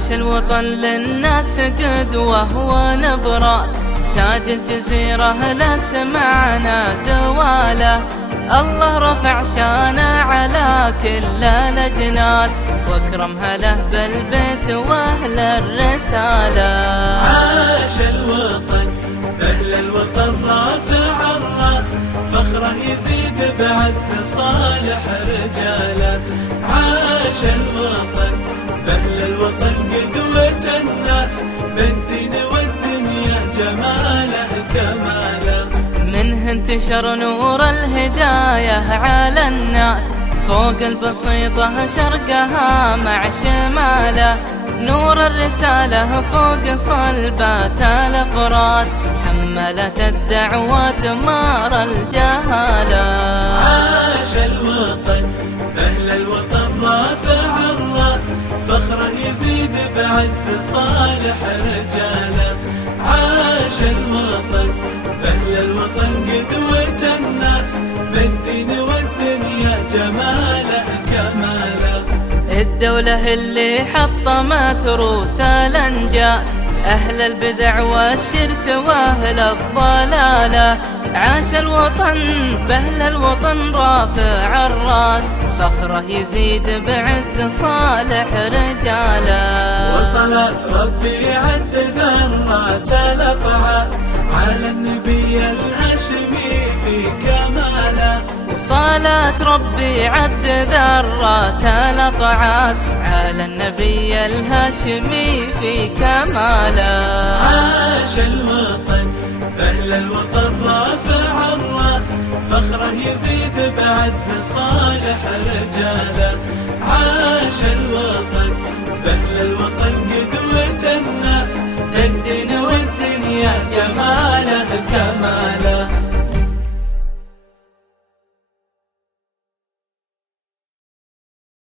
عاش الوطن للناس قدوة ونبراس، تاج الجزيرة لا سمعنا زواله. الله رفع شانه على كل الأجناس، واكرمها له بالبيت واهل الرسالة. عاش الوطن بأهل الوطن رافع الراس، فخره يزيد بعز صالح رجاله. عاش الوطن بأهل الوطن قدوة الناس، بالدين والدنيا جماله كماله. منه انتشر نور الهداية على الناس، فوق البسيطة شرقها مع شماله. نور الرسالة فوق صلبات الأفراس، حملت الدعوة دمار الجهالة. عاش الوطن بأهل الوطن رافع الراس، فخره يزيد بعز صالح رجاله. عاش الوطن بأهل الوطن قدوة الناس، بالدين والدنيا جماله كماله. الدولة اللي حطمت روس الأنجاس، أهل البدع والشرك وأهل الضلالة. عاش الوطن بأهل الوطن رافع الراس، فخره يزيد بعز صالح رجاله. وصلت ربي عد ذرات الأقعاس، على النبي الهاشمي في كماله. وصلت ربي عد ذرات الأطعاس، على النبي الهاشمي في كماله. عاش الوطن بأهل الوطن